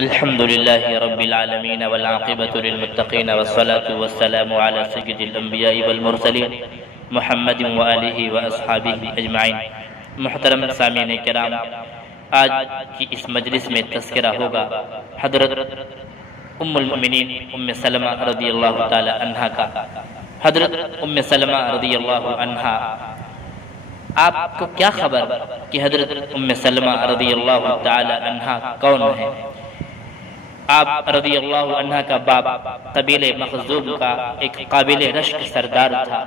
الحمد لله رب العالمين والعاقبة للمتقين والصلاة والسلام على سيد الأنبياء والمرسلين محمد وآلہ واصحابہ اجمعین۔ محترم سامعین کرام، آج کی اس مجلس میں تذکرہ ہوگا حضرت ام المؤمنین ام سلمہ رضی اللہ تعالی عنہا کا۔ حضرت ام سلمہ رضی اللہ عنہا، آپ کو کیا خبر کہ حضرت ام سلمہ رضی اللہ تعالی عنہا کون ہے؟ آپ رضی اللہ عنہ کا باپ قبیلہ مخزوم کا ایک قابل رشک سردار تھا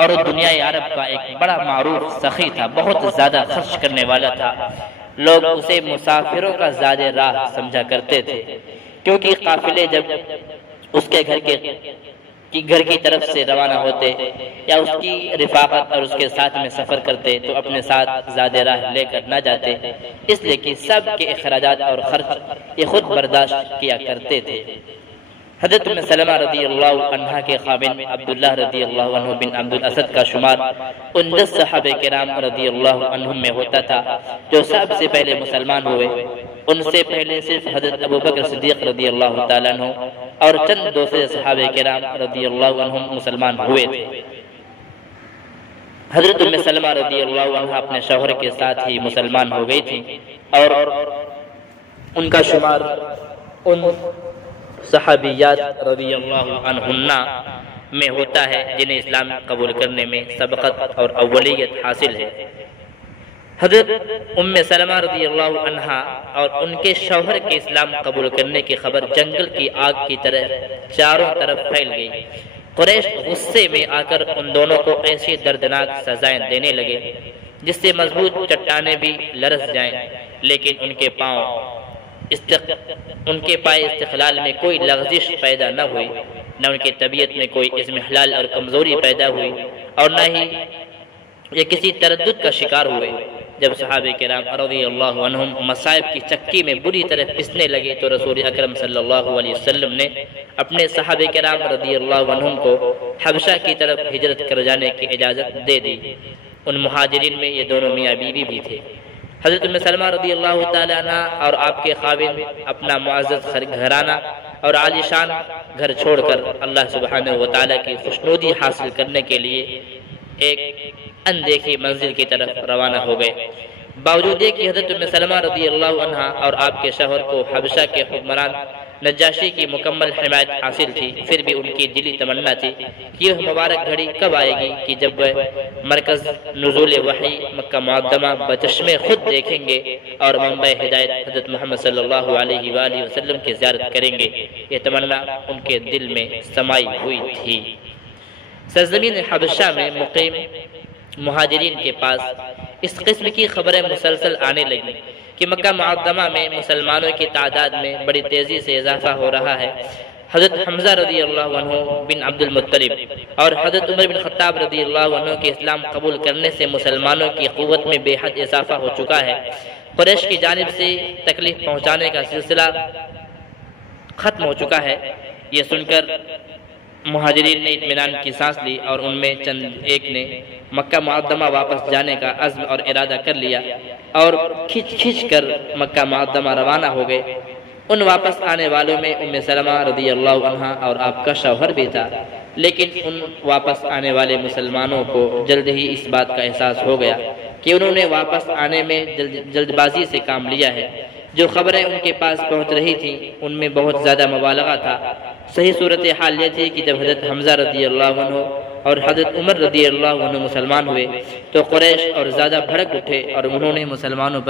اور دنیا عرب کا ایک بڑا معروف سخی تھا، بہت زیادہ خرچ کرنے والا تھا۔ لوگ اسے مسافروں کا زاد راہ سمجھا کرتے تھے، کیونکہ قافلے جب اس کے گھر کی طرف سے روانہ ہوتے یا اس کی رفاقت اور اس کے ساتھ میں سفر کرتے تو اپنے ساتھ زاد راہ لے کر نہ جاتے، اس لیے کہ سب کے اخراجات اور خرچ یہ خود برداشت کیا کرتے تھے۔ حضرت ام سلمہ رضی اللہ عنہ کے خاوند عبداللہ رضی اللہ عنہ بن عبد الاسد کا شمار ان 10 صحابہ کرام رضی اللہ عنہم میں ہوتا تھا جو سب سے پہلے مسلمان ہوئے۔ ان سے پہلے صرف حضرت ابوبکر صدیق رضی اللہ تعالیٰ عنہ اور چند دوسرے صحابہ کرام رضی اللہ عنہم مسلمان ہوئے تھے۔ حضرت ام سلمہ رضی اللہ عنہ اپنے شوہر کے ساتھ ہی مسلمان ہو گئی تھی اور ان کا شمار ان صحابیات رضی اللہ عنہن میں ہوتا ہے جنہیں اسلام قبول کرنے میں سبقت اور اولیت حاصل ہے۔ حضرت ام سلمہ رضی اللہ عنہا اور ان کے شوہر کے اسلام قبول کرنے کی خبر جنگل کی آگ کی طرح چاروں طرف پھیل گئی۔ قریش غصے میں آ کر ان دونوں کو ایسی دردناک سزائیں دینے لگے جس سے مضبوط چٹانیں بھی لرز جائیں، لیکن ان کے پائے استقلال میں کوئی لغزش پیدا نہ ہوئی، نہ ان کی طبیعت میں کوئی اضمحلال اور کمزوری پیدا ہوئی اور نہ ہی یہ کسی تردد کا شکار ہوئے۔ جب صحابہ کرام رضی اللہ عنہم مصائب کی چکی میں بری طرح پسنے لگے تو رسول اکرم صلی اللہ علیہ وسلم نے اپنے صحابہ کرام رضی اللہ عنہم کو حبشہ کی طرف ہجرت کر جانے کی اجازت دے دی۔ ان مہاجرین میں یہ دونوں میاں بیوی بھی تھے۔ حضرت ام سلمہ رضی اللہ تعالیٰ عنہ اور آپ کے خاوند اپنا معزز گھرانہ اور عالی شان گھر چھوڑ کر اللہ سبحانہ و تعالیٰ کی خوشنودی حاصل کرنے کے لیے ایک اندیکھی منزل کی طرف روانہ ہو گئے۔ باوجود یہ کہ حضرت ام سلمہ رضی اللہ عنہ اور آپ کے شوہر کو حبشہ کے حکمران نجاشی کی مکمل حمایت حاصل تھی، پھر بھی ان کی دلی تمنا تھی کہ یہ مبارک گھڑی کب آئے گی کہ جب وہ مرکز نزول وحی مکہ معظمہ بچشم خود دیکھیں گے اور منبع ہدایت حضرت محمد صلی اللہ علیہ وآلہ وسلم کی زیارت کریں گے۔ یہ تمنا ان کے دل میں سمائی ہوئی تھی۔ سرزمین حبشہ میں مقیم مہاجرین کے پاس اس قسم کی خبریں مسلسل آنے لگیں کہ مکہ معظمہ میں مسلمانوں کی تعداد میں بڑی تیزی سے اضافہ ہو رہا ہے۔ حضرت حمزہ رضی اللہ عنہ بن عبد المطلب اور حضرت عمر بن خطاب رضی اللہ عنہ کے اسلام قبول کرنے سے مسلمانوں کی قوت میں بے حد اضافہ ہو چکا ہے۔ قریش کی جانب سے تکلیف پہنچانے کا سلسلہ ختم ہو چکا ہے۔ یہ سن کر مہاجرین نے اطمینان کی سانس لی اور ان میں چند ایک نے مکہ معظمہ واپس جانے کا عزم اور ارادہ کر لیا اور کھچ کر مکہ معظمہ روانہ ہو گئے۔ ان واپس آنے والوں میں ام سلمہ رضی اللہ عنہ اور آپ کا شوہر بھی تھا، لیکن ان واپس آنے والے مسلمانوں کو جلد ہی اس بات کا احساس ہو گیا کہ انہوں نے واپس آنے میں جلد بازی سے کام لیا ہے۔ جو خبریں ان کے پاس پہنچ رہی تھیں ان میں بہت زیادہ مبالغہ تھا۔ صحیح صورتحال یہ تھی کہ جب حضرت حمزہ رضی اللہ عنہ اور حضرت عمر رضی اللہ عنہ مسلمان ہوئے تو قریش اور زیادہ بھڑک اٹھے اور انہوں نے مسلمانوں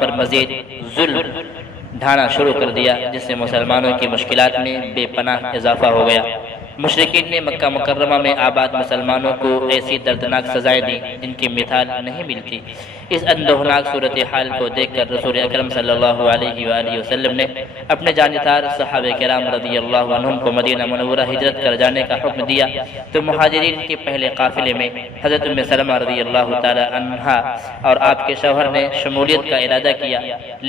پر مزید ظلم ڈھانا شروع کر دیا، جس سے مسلمانوں کی مشکلات میں بے پناہ اضافہ ہو گیا۔ مشرکین نے مکہ مکرمہ میں آباد مسلمانوں کو ایسی دردناک سزائیں دی جن کی مثال نہیں ملتی۔ اس اندوہناک صورتحال کو دیکھ کر رسول اکرم صلی اللہ علیہ وآلہ وسلم نے اپنے جانثار صحابہ کرام رضی اللہ عنہم کو مدینہ منورہ ہجرت کر جانے کا حکم دیا تو مہاجرین کے پہلے قافلے میں حضرت ام سلمہ رضی اللہ تعالی عنہا اور آپ کے شوہر نے شمولیت کا ارادہ کیا،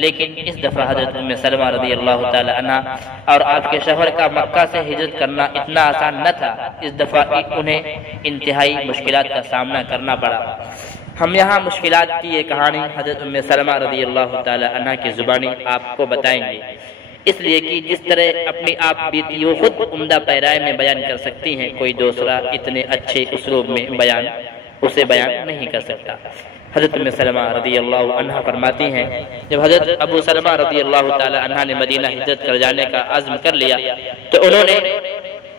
لیکن اس دفعہ حضرت ام سلمہ رضی اللہ تعالی عنہا اور آپ کے شوہر کا مکہ سے ہجرت کرنا اتنا آسان نہ تھا، اس دفعہ انہیں انتہائی مشکلات کا سامنا کرنا پڑا۔ ہم یہاں مشکلات کی یہ کہانی حضرت ام سلمہ رضی اللہ تعالی عنہ کی زبانی آپ کو بتائیں گے، اس لیے کہ جس طرح اپنی آپ بیتی وہ خود عمدہ پیرائے میں بیان کر سکتی ہیں، کوئی دوسرا اتنے اچھے اسلوب میں اسے بیان نہیں کر سکتا۔ حضرت ام سلمہ رضی اللہ عنہ فرماتی ہیں، جب حضرت ابو سلمہ رضی اللہ تعالی عنہ نے مدینہ ہجرت کر جانے کا عزم کر لیا تو انہوں نے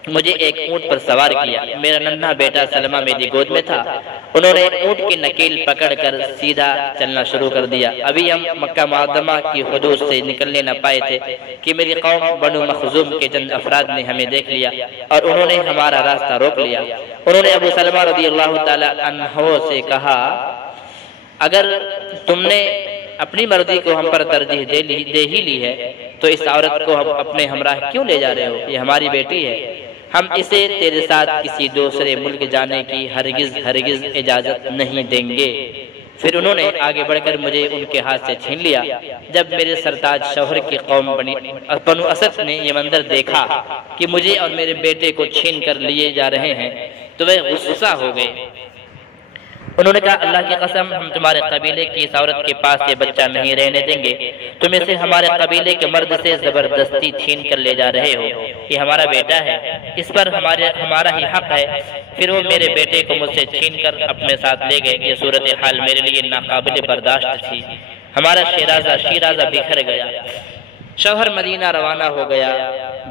مجھے ایک اونٹ پر سوار کیا۔ میرا ننھا بیٹا سلمہ میری گود میں تھا۔ انہوں نے اونٹ کی نکیل پکڑ کر سیدھا چلنا شروع کر دیا۔ ابھی ہم مکہ معظمہ کی حدود سے نکلنے نہ پائے تھے کہ میری قوم بنو مخزوم کے چند افراد نے ہمیں دیکھ لیا اور انہوں نے ہمارا راستہ روک لیا۔ انہوں نے ابو سلمہ رضی اللہ تعالی عنہ سے کہا، اگر تم نے اپنی مرضی کو ہم پر ترجیح دے ہی لی ہے تو اس عورت کو ہم اپنے ہمراہ کیوں لے جا رہے ہو؟ یہ ہماری بیٹی ہے، ہم اسے تیرے ساتھ کسی دوسرے ملک جانے کی ہرگز اجازت نہیں دیں گے۔ پھر انہوں نے آگے بڑھ کر مجھے ان کے ہاتھ سے چھین لیا۔ جب میرے سرتاج شوہر کی قوم بنو اسد نے یہ منظر دیکھا کہ مجھے اور میرے بیٹے کو چھین کر لیے جا رہے ہیں تو وہ غصہ ہو گئے۔ انہوں نے کہا، اللہ کی قسم، ہم تمہارے قبیلے کی اس عورت کے پاس یہ بچہ نہیں رہنے دیں گے، تم اسے ہمارے قبیلے کے مرد سے زبردستی چھین کر لے جا رہے ہو، یہ ہمارا بیٹا ہے، اس پر ہمارا ہی حق ہے۔ پھر وہ میرے بیٹے کو مجھ سے چھین کر اپنے ساتھ لے گئے۔ یہ صورتحال میرے لیے ناقابل برداشت تھی۔ ہمارا شیرازہ بکھر گیا۔ شوہر مدینہ روانہ ہو گیا۔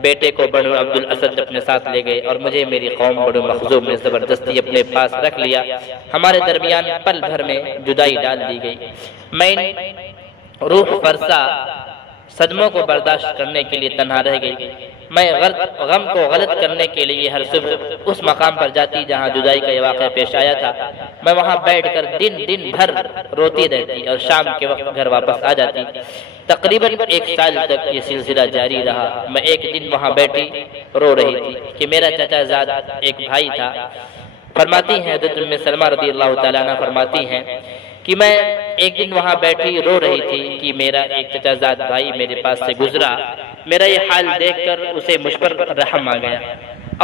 بیٹے کو بنو عبد الاسد اپنے ساتھ لے گئے اور مجھے میری قوم بنو مخزوم نے زبردستی اپنے پاس رکھ لیا۔ ہمارے درمیان پل بھر میں جدائی ڈال دی گئی۔ میں روح فرسا صدموں کو برداشت کرنے کے لیے تنہا رہ گئی۔ میں غم کو غلط کرنے کے لیے ہر صبح اس مقام پر جاتی جہاں جدائی کا یہ واقعہ پیش آیا تھا۔ میں وہاں بیٹھ کر دن بھر روتی رہتی اور شام کے وقت گھر واپس آ جاتی۔ تقریباً 1 سال تک یہ سلسلہ جاری رہا۔ میں ایک دن وہاں بیٹھی رو رہی تھی کہ میرا چچا زاد ایک بھائی تھا۔ فرماتی ہیں حضرت ام سلمہ رضی اللہ تعالیٰ عنہ فرماتی ہیں کہ میں ایک دن وہاں بیٹھی رو رہی تھی کہ میرا ایک چچا زاد بھائی میرے پاس سے گزرا۔ میرا یہ حال دیکھ کر اسے مجھ پر رحم آ گیا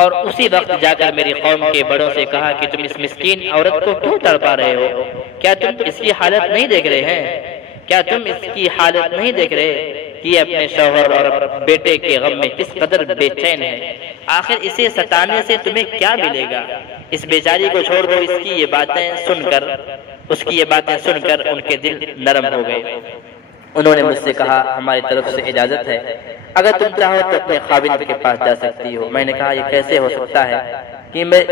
اور اسی وقت جا کر میری قوم کے بڑوں سے کہا کہ تم اس مسکین عورت کو کیوں تڑپا رہے ہو؟ کیا تم اس کی حالت نہیں دیکھ رہے ہیں؟ کیا تم اس کی حالت نہیں دیکھ رہے کہ یہ اپنے شوہر اور بیٹے کے غم میں کس قدر بے چین ہے؟ آخر اسے ستانے سے تمہیں کیا ملے گا؟ اس بیچاری کو چھوڑ دو۔ اس کی یہ باتیں سن کر ان کے دل نرم ہو گئے۔ انہوں نے مجھ سے کہا، ہماری طرف سے اجازت ہے، اگر تم چاہو تو اپنے خاوند کے پاس جا سکتی ہو۔ میں نے کہا، یہ کیسے ہو سکتا ہے کہ میں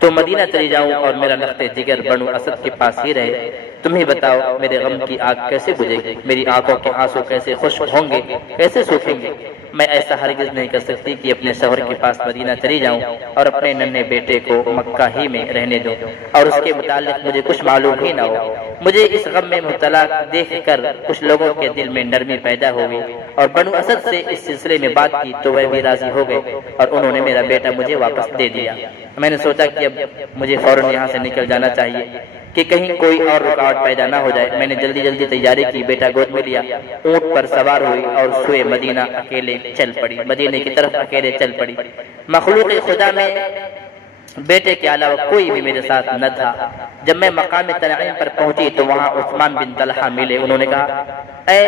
تو مدینہ چلی جاؤں اور میرا لخت جگر بنو اسد کے پاس ہی رہے؟ تم ہی بتاؤ، میرے غم کی آگ کیسے بجھے گی؟ میری آنکھوں کے آنسو کیسے خشک ہوں گے، کیسے سوکھیں گے؟ میں ایسا ہرگز نہیں کر سکتی کہ اپنے شوہر کے پاس مدینہ چلی جاؤں اور اپنے ننھے بیٹے کو مکہ ہی میں رہنے دوں اور اس کے متعلق مجھے کچھ معلوم ہی نہ ہو۔ مجھے اس غم میں مبتلا دیکھ کر کچھ لوگوں کے دل میں نرمی پیدا ہو گئی اور بنو اسد سے اس سلسلے میں بات کی تو وہ بھی راضی ہو گئے اور انہوں نے میرا بیٹا مجھے واپس دے دیا۔ میں نے سوچا کہ اب مجھے فوراً یہاں سے نکل جانا چاہیے کہ کہیں کوئی اور رکاوٹ پیدا نہ ہو جائے۔ میں نے جلدی تیاری کی، بیٹا گود میں لیا، اونٹ پر سوار ہوئی اور سوئے مدینہ کی طرف اکیلے چل پڑی۔ مخلوق خدا میں بیٹے کے علاوہ کوئی بھی میرے ساتھ نہ تھا۔ جب میں مقام تنعیم پر پہنچی تو وہاں عثمان بن طلحہ ملے۔ انہوں نے کہا، اے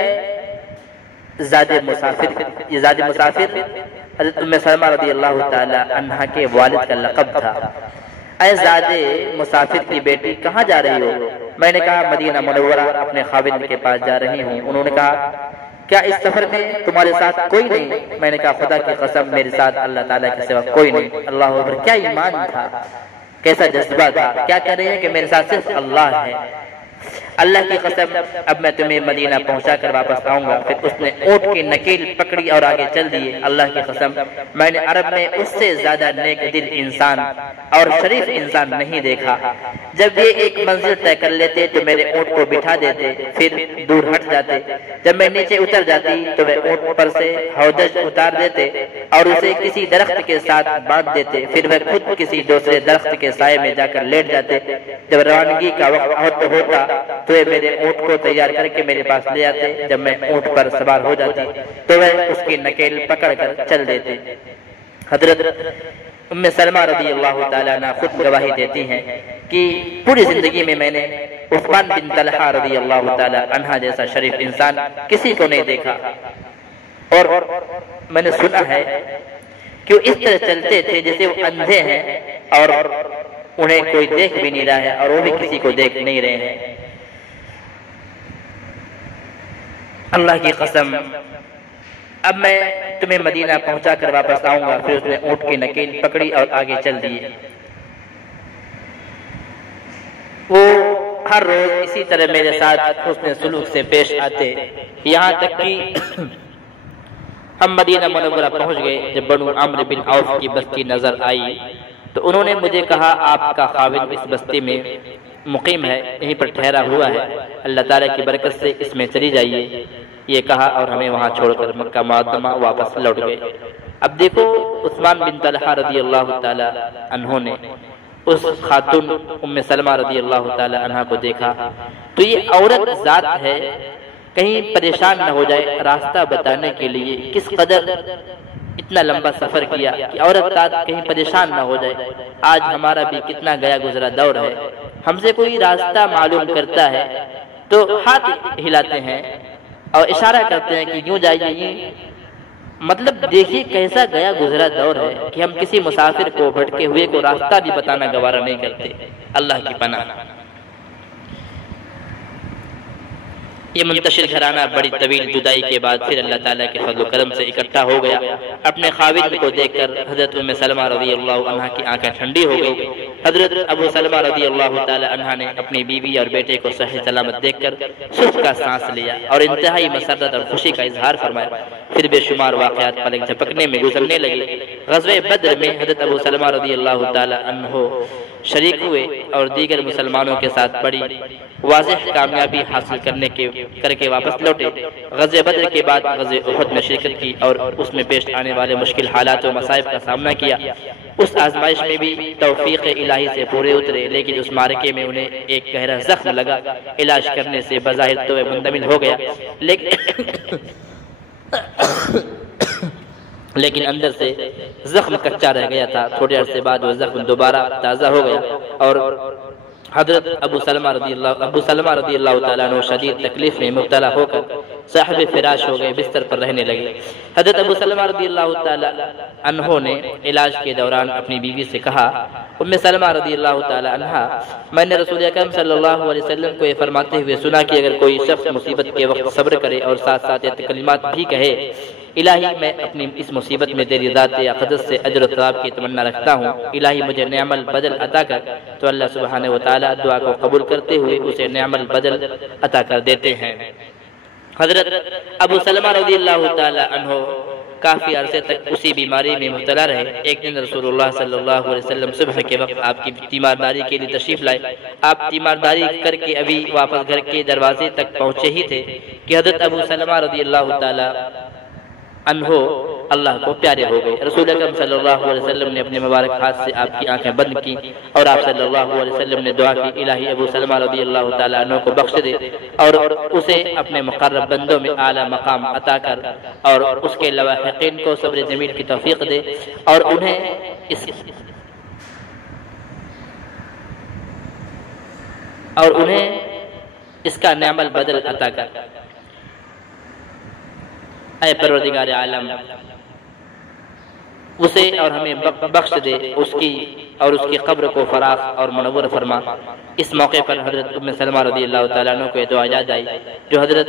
زاد مسافر حضرت ام سلمہ رضی اللہ تعالی عنہ کے والد کا لقب تھا، اے زاد مسافر کی بیٹی، کہاں جا رہی ہو؟ میں نے کہا، مدینہ منورہ اپنے خاوند کے پاس جا رہی ہوں۔ انہوں نے کہا، کیا اس سفر میں تمہارے ساتھ کوئی نہیں؟ میں نے کہا، خدا کی قسم، میرے ساتھ اللہ تعالیٰ کے سوا کوئی نہیں۔ اللہ اکبر! کیا ایمان تھا، کیسا جذبہ تھا! کیا کہہ رہے ہیں کہ میرے ساتھ صرف اللہ ہے۔ اللہ کی قسم، اب میں تمہیں مدینہ پہنچا کر واپس آؤں گا۔ پھر اس نے اونٹ کی نکیل پکڑی اور آگے چل دیے۔ اللہ کی قسم، میں نے عرب میں اس سے زیادہ نیک دل انسان اور شریف انسان نہیں دیکھا۔ جب یہ ایک منزل طے کر لیتے تو میرے اونٹ کو بٹھا دیتے، پھر دور ہٹ جاتے۔ جب میں نیچے اتر جاتی تو وہ اونٹ پر سے ہودج اتار دیتے اور اسے کسی درخت کے ساتھ باندھ دیتے، پھر وہ خود کسی دوسرے درخت کے سائے میں جا کر لیٹ جاتے۔ جب روانگی کا وقت ہوتا تو وہ میرے اونٹ کو تیار کر کے میرے پاس لے آتے۔ جب میں اونٹ پر سوار ہو جاتی تو وہ اس کی نکیل پکڑ کر چل دیتے۔ حضرت ام سلمہ رضی اللہ تعالیٰ عنہ خود گواہی دیتی ہیں کہ پوری زندگی میں نے عثمان بن طلحہ رضی اللہ تعالیٰ عنہ جیسا شریف انسان کسی کو نہیں دیکھا، اور میں نے سنا ہے کہ وہ اس طرح چلتے تھے جیسے وہ اندھے ہیں اور انہیں کوئی دیکھ بھی نہیں رہا ہے اور وہ بھی کسی کو دیکھ نہیں رہے ہیں۔ اللہ کی قسم، اب میں تمہیں مدینہ پہنچا کر واپس آؤں گا۔ پھر اس نے اونٹ کی نکیل پکڑی اور آگے چل دیے۔ وہ ہر روز اسی طرح میرے ساتھ حسن سلوک سے پیش آتے، یہاں تک کہ ہم مدینہ منورہ پہنچ گئے۔ جب بنو عمرو بن عوف کی بستی نظر آئی تو انہوں نے مجھے کہا آپ کا خاوند اس بستی میں مقیم ہے، یہیں پر ٹھہرا ہوا ہے، اللہ تعالیٰ کی برکت سے اس میں چلی جائیے، یہ کہا اور ہمیں وہاں چھوڑ کر مکہ معظمہ واپس لوٹ گئے۔ اب دیکھو عثمان بن طلحہ رضی اللہ تعالی عنہ نے اس خاتون ام سلمہ رضی اللہ تعالی عنہ کو دیکھا تو یہ عورت ذات ہے، کہیں پریشان نہ ہو جائے، راستہ بتانے کے لیے کس قدر اتنا لمبا سفر کیا کہ عورت ذات کہیں پریشان نہ ہو جائے۔ آج ہمارا بھی کتنا گیا گزرا دور ہے، ہم سے کوئی راستہ معلوم کرتا ہے تو ہاتھ ہلاتے ہیں اور اشارہ کرتے ہیں کہ یوں جائیے، مطلب دیکھیے کیسا گیا گزرا دور ہے کہ ہم کسی مسافر کو بھٹکے ہوئے کو راستہ بھی بتانا گوارا نہیں کرتے۔ اللہ کی پناہ۔ یہ منتشر گھرانہ بڑی طویل جدائی کے بعد پھر اللہ تعالیٰ کے فضل و کرم سے اکٹھا ہو گیا۔ اپنے خاوند کو دیکھ کر حضرت ام سلمہ رضی اللہ عنہ کی آنکھیں ٹھنڈی ہو گئی۔ حضرت ابو سلمہ رضی اللہ تعالی عنہ نے اپنی بیوی اور بیٹے کو صحیح سلامت دیکھ کر سکھ کا سانس لیا اور انتہائی مسرت اور خوشی کا اظہار فرمایا۔ پھر بے شمار واقعات پلک جھپکنے میں گزرنے لگے۔ غزوہ بدر میں حضرت ابو سلمہ رضی اللہ تعالی عنہ شریک ہوئے اور دیگر مسلمانوں کے ساتھ بڑی واضح کامیابی حاصل کر کے واپس لوٹے۔ غزوہ بدر کے بعد غزوہ احد میں شرکت کی اور اس میں پیش آنے والے مشکل حالات و مصائب کا سامنا کیا۔ اس آزمائش میں بھی توفیق الہی سے پورے اترے، لیکن اس معرکے میں انہیں ایک گہرا زخم لگا۔ علاج کرنے سے بظاہر تو وہ مندمل ہو گیا، لیکن اندر سے زخم کچا رہ گیا تھا۔ تھوڑے عرصے بعد وہ زخم دوبارہ تازہ ہو گیا اور حضرت ابو سلمہ رضی اللہ تعالیٰ عنہ شدید تکلیف میں مبتلا ہو کر صاحب فراش ہو گئے، بستر پر رہنے لگے۔ حضرت ابو سلمہ رضی اللہ تعالیٰ عنہ نے علاج کے دوران اپنی بیوی سے کہا، ام سلمہ رضی اللہ تعالیٰ عنہ، میں نے رسول اکرم صلی اللہ علیہ وسلم کو یہ فرماتے ہوئے سنا کہ اگر کوئی شخص مصیبت کے وقت صبر کرے اور ساتھ ساتھ یہ کلمات بھی کہے، الہی میں اپنی اس مصیبت میں تیری ذات اقدس سے اجر و ثواب کی تمنا رکھتا ہوں، الہی مجھے نعم البدل عطا کر، تو اللہ سبحانہ و تعالیٰ دعا کو قبول کرتے ہوئے اسے نعم البدل عطا کر دیتے ہیں۔ حضرت ابو سلمہ رضی اللہ تعالی عنہ کافی عرصے تک اسی بیماری میں مبتلا رہے۔ ایک دن رسول اللہ صلی اللہ علیہ وسلم صبح کے وقت آپ کی تیمارداری کے لیے تشریف لائے۔ آپ تیمارداری کر کے ابھی واپس گھر کے دروازے تک پہنچے ہی تھے کہ حضرت ابو سلمہ رضی اللہ تعالی عنہ اللہ کو پیارے ہو گئے۔ رسول اکرم صلی اللہ علیہ وسلم نے اپنے مبارک ہاتھ سے آپ کی آنکھیں بند کی اور آپ صلی اللہ علیہ وسلم نے دعا کی، الہی ابو سلمہ رضی اللہ تعالی عنہ کو بخش دے اور اسے اپنے مقرب بندوں میں اعلیٰ مقام عطا کر اور اس کے لواحقین کو صبر جمیل کی توفیق دے اور انہیں اس کا نعم البدل عطا کر۔ اے پروردگار عالم، اسے اور ہمیں بخش دے، اس کی قبر کو فراخ اور منور فرما۔ اس موقع پر حضرت ام سلمہ رضی اللہ تعالیٰ عنہ کو یہ دعا یاد آئی جو حضرت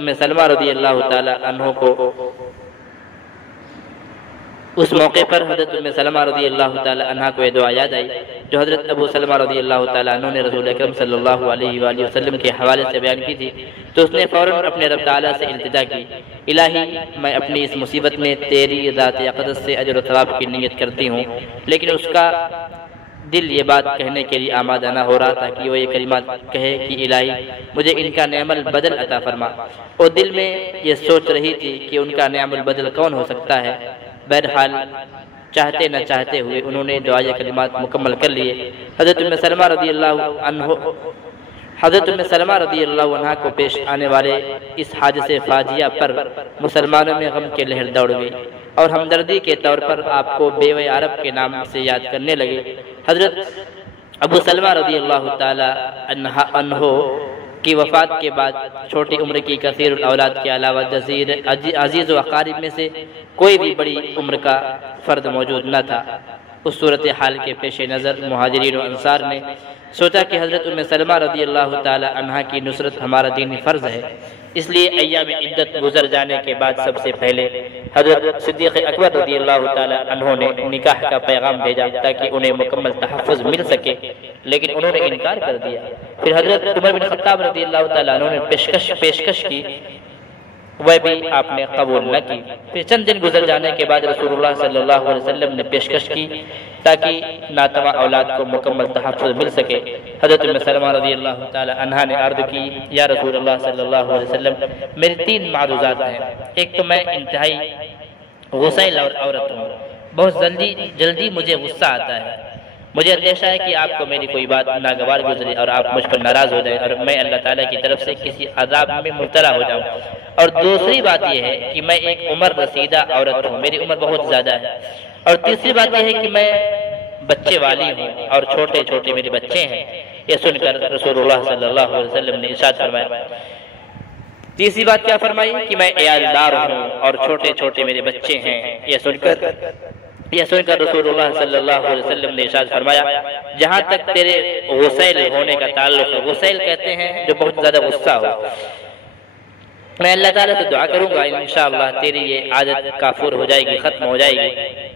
ام سلمہ رضی اللہ تعالیٰ عنہ کو یہ دعا یاد آئی جو حضرت ابو سلمہ رضی اللہ تعالیٰ عنہ نے رسول اکرم صلی اللہ علیہ وآلہ وسلم کے حوالے سے بیان کی تھی، تو اس نے فوراً اپنے رب تعالیٰ سے التجا کی، الہی میں اپنی اس مصیبت میں تیری ذات اقدس سے اجر و ثواب کی نیت کرتی ہوں، لیکن اس کا دل یہ بات کہنے کے لیے آمادہ نہ ہو رہا تھا کہ وہ یہ کلمات کہے کہ الہی مجھے ان کا نعم البدل عطا فرما۔ اور دل میں یہ سوچ رہی تھی کہ ان کا نعم البدل کون ہو سکتا ہے۔ بہرحال چاہتے نہ چاہتے ہوئے انہوں نے دعائے کلمات مکمل کر لیے۔ حضرت ام سلمہ رضی اللہ عنہ کو پیش آنے والے اس حادثے فاجعہ پر مسلمانوں میں غم کی لہر دوڑ گئی۔ اور ہمدردی کے طور پر آپ کو بیوہ عرب کے نام سے یاد کرنے لگے۔ حضرت ابو سلمہ رضی اللہ تعالی عنہ کی وفات کے بعد چھوٹی عمر کی کثیر الاولاد کے علاوہ عزیز و اقارب میں سے کوئی بھی بڑی عمر کا فرد موجود نہ تھا۔ اس صورتحال کے پیش نظر مہاجرین و انصار نے سوچا کہ حضرت ام سلمہ رضی اللہ تعالی عنہ کی نصرت ہمارا دینی فرض ہے، اس لیے ایام عدت گزر جانے کے بعد سب سے پہلے حضرت صدیق اکبر رضی اللہ تعالی عنہ نے نکاح کا پیغام بھیجا تاکہ انہیں مکمل تحفظ مل سکے، لیکن انہوں نے انکار کر دیا۔ پھر حضرت عمر بن خطاب رضی اللہ تعالی عنہ نے پیشکش کی، وہ بھی آپ نے قبول نہ کی۔ پھر چند دن گزر جانے کے بعد رسول اللہ صلی اللہ علیہ وسلم نے پیشکش کی تاکہ ناتواں اولاد کو مکمل تحفظ مل سکے۔ حضرت ام سلمہ رضی اللہ تعالی عنہا نے عرض کی، یا رسول اللہ صلی اللہ علیہ وسلم، میری 3 معروضات ہیں۔ ایک تو میں انتہائی غسیل اور عورت ہوں، بہت جلدی مجھے غصہ آتا ہے، مجھے اندیشہ ہے کہ آپ کو میری کوئی بات ناگوار گزرے اور آپ مجھ پر ناراض ہو جائیں اور میں اللہ تعالیٰ کی طرف سے کسی عذاب میں مبتلا ہو جاؤں۔ اور دوسری بات یہ ہے کہ میں ایک عمر رسیدہ عورت ہوں، میری عمر بہت زیادہ ہے۔ اور تیسری بات یہ ہے کہ میں بچے والی ہوں اور چھوٹے چھوٹے میرے بچے ہیں۔ یہ سن کر رسول اللہ صلی اللہ علیہ وسلم نے ارشاد فرمایا، تیسری بات کیا فرمائی کہ میں عیالدار ہوں اور چھوٹے چھوٹے میرے بچے ہیں۔ یہ سن کر رسول اللہ صلی اللہ علیہ وسلم نے ارشاد فرمایا، جہاں تک تیرے غسیل ہونے کا تعلق ہے، غسیل کہتے ہیں جو بہت زیادہ غصہ ہو، میں اللہ تعالیٰ سے دعا کروں گا انشاءاللہ تیری یہ عادت کافور ہو جائے گی، ختم ہو جائے گی۔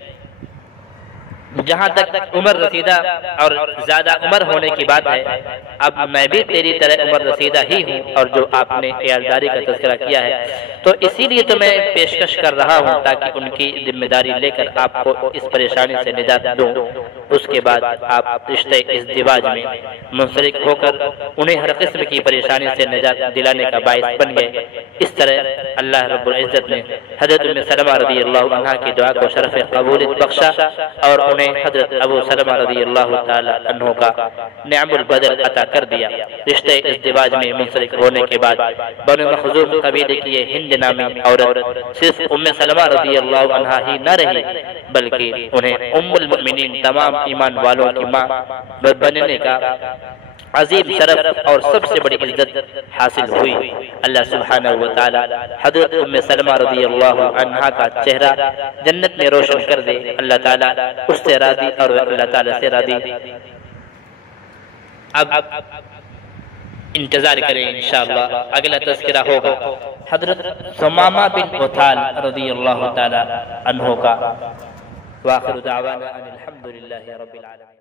جہاں تک عمر رسیدہ اور زیادہ عمر ہونے کی بات ہے، اب میں بھی تیری طرح عمر رسیدہ ہی ہوں، اور جو آپ نے عیالداری کا تذکرہ کیا ہے تو اسی لیے تو میں پیشکش کر رہا ہوں تاکہ ان کی ذمہ داری لے کر آپ کو اس پریشانی سے نجات دوں۔ اس کے بعد آپ رشتے ازدواج میں منسلک ہو کر انہیں ہر قسم کی پریشانی سے نجات دلانے کا باعث بن گئے۔ اس طرح اللہ رب العزت نے حضرت ام سلمہ رضی اللہ عنہ کی دعا کو شرف قبولیت بخشا اور انہیں حضرت ابو سلمہ رضی اللہ تعالی عنہ کا نعم البدل عطا کر دیا۔ رشتے ازدواج میں منسلک ہونے کے بعد بنو مخزوم قبیلے کی ہند نامی عورت صرف ام سلمہ رضی اللہ عنہ ہی نہ رہی بلکہ انہیں ام المؤمنین تمام ایمان والوں کی ماں بننے کا عظیم شرف اور سب سے بڑی عزت حاصل ہوئی۔ اللہ سبحانہ وتعالی حضرت ام سلمہ رضی اللہ عنہا کا چہرہ جنت میں روشن کر دے۔ اللہ تعالیٰ اس سے راضی اور اللہ تعالیٰ سے راضی۔ اب انتظار کریں انشاءاللہ اگلا تذکرہ ہوگا حضرت ثمامہ بن عثال رضی اللہ تعالی عنہ کا۔ وآخر دعوانا ان الحمد للہ رب العالمین۔